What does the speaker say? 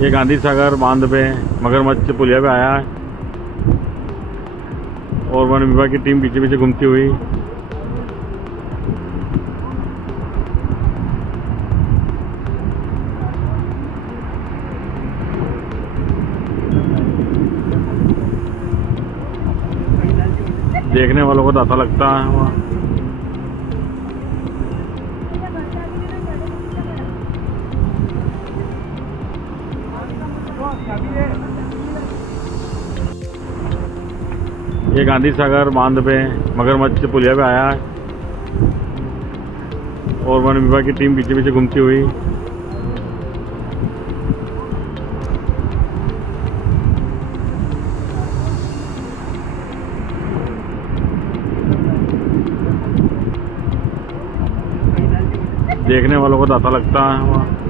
ये गांधी सागर बांध पे मगरमच्छ पुलिया पे आया है और वन विभाग की टीम पीछे पीछे घूमती हुई देखने वालों को तो अच्छा लगता है वहाँ। ये गांधी सागर बांध पे मगरमच्छ पुलिया पे आया है और वन विभाग की टीम पीछे पीछे घूमती हुई देखने वालों को तो अच्छा लगता है वहाँ।